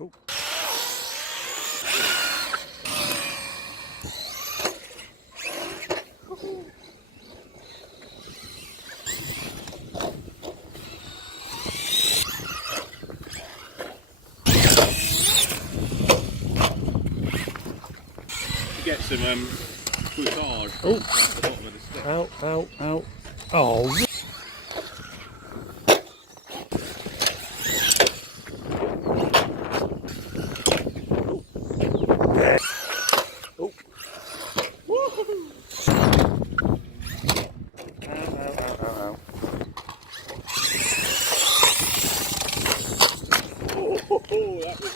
Oh. Get some foutage Oh. at the bottom of the stick. Ow, ow, ow. Oh. Oh. Woohoo. Ow, ow, ow, ow, ow. Oh, that was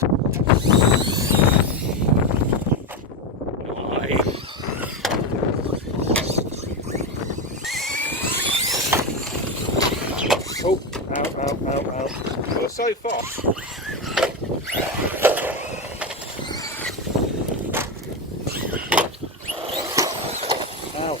Oh, ow, ow, ow, ow. well, so far. Ow.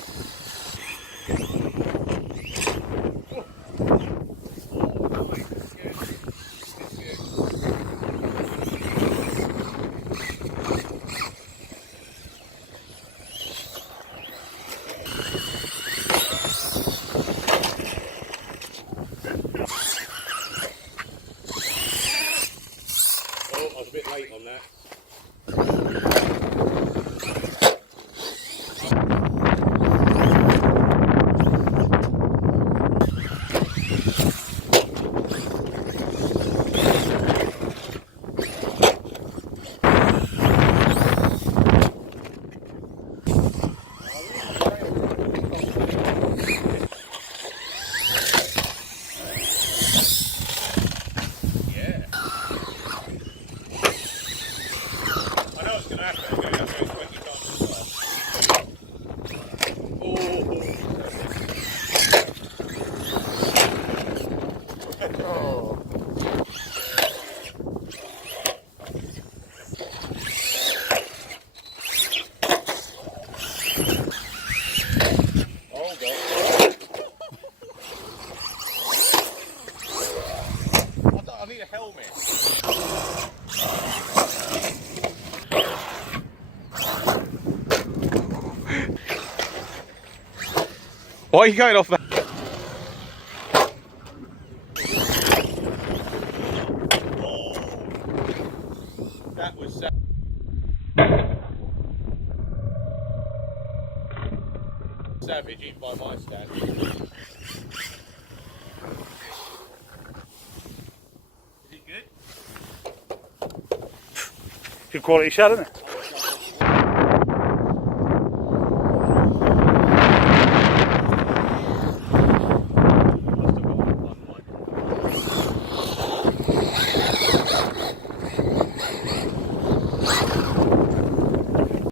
Oh, I was a bit late on that. I need a helmet. Why are you going off that? That was savage, even by my standards. Is it good? Good quality shot, isn't it?